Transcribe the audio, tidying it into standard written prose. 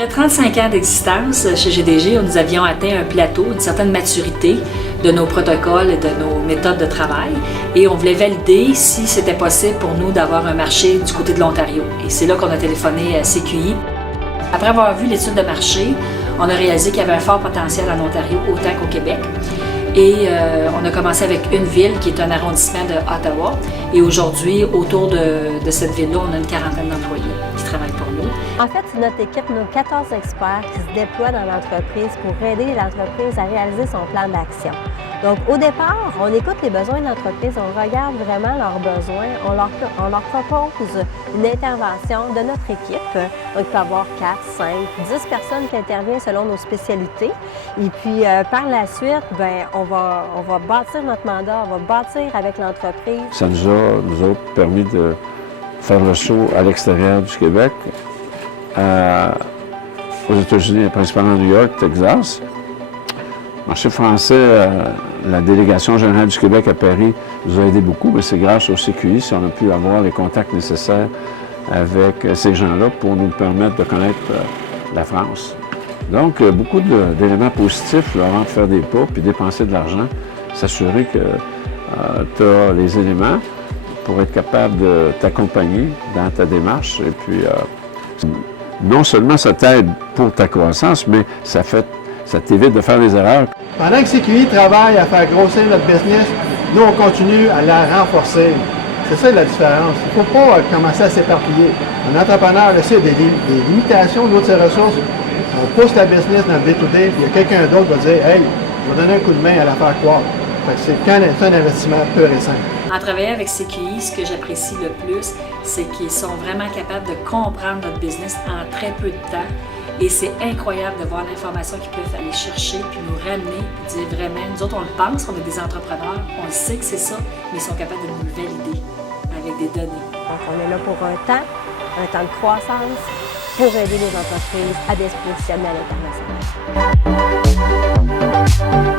Après 35 ans d'existence chez GDG, nous avions atteint un plateau, une certaine maturité de nos protocoles et de nos méthodes de travail et on voulait valider si c'était possible pour nous d'avoir un marché du côté de l'Ontario. Et c'est là qu'on a téléphoné à CQI. Après avoir vu l'étude de marché, on a réalisé qu'il y avait un fort potentiel en Ontario autant qu'au Québec. Et on a commencé avec une ville qui est un arrondissement de Ottawa. Et aujourd'hui, autour de cette ville-là, on a une quarantaine d'employés qui travaillent pour nous. En fait, c'est notre équipe, nos 14 experts qui se déploient dans l'entreprise pour aider l'entreprise à réaliser son plan d'action. Donc, au départ, on écoute les besoins de l'entreprise, on regarde vraiment leurs besoins, on leur propose une intervention de notre équipe. Donc, il peut y avoir 4, 5, 10 personnes qui interviennent selon nos spécialités. Et puis, par la suite, on va bâtir notre mandat, on va bâtir avec l'entreprise. Ça nous a, nous autres, permis de faire le saut à l'extérieur du Québec, aux États-Unis, principalement New York, Texas. Le marché français, la délégation générale du Québec à Paris nous a aidé beaucoup, mais c'est grâce au CQI si on a pu avoir les contacts nécessaires avec ces gens-là pour nous permettre de connaître la France. Donc, beaucoup d'éléments positifs là, avant de faire des pas puis dépenser de l'argent, s'assurer que tu as les éléments pour être capable de t'accompagner dans ta démarche. Et puis, non seulement ça t'aide pour ta croissance, mais ça t'évite de faire des erreurs. Pendant que CQI travaille à faire grossir notre business, nous, on continue à la renforcer. C'est ça la différence. Il ne faut pas commencer à s'éparpiller. Un entrepreneur, là, il y a des limitations au niveau de ses ressources. On pousse la business dans le day-to-day, puis il y a quelqu'un d'autre qui va dire « Hey, je vais donner un coup de main à la faire croire ». C'est un investissement pur et simple. En travaillant avec CQI, ce que j'apprécie le plus, c'est qu'ils sont vraiment capables de comprendre notre business en très peu de temps. Et c'est incroyable de voir l'information qu'ils peuvent aller chercher puis nous ramener, puis dire vraiment, nous autres on le pense, on est des entrepreneurs, on le sait que c'est ça, mais ils sont capables de nous le valider avec des données. Donc on est là pour un temps de croissance, pour aider les entreprises à se positionner à l'international.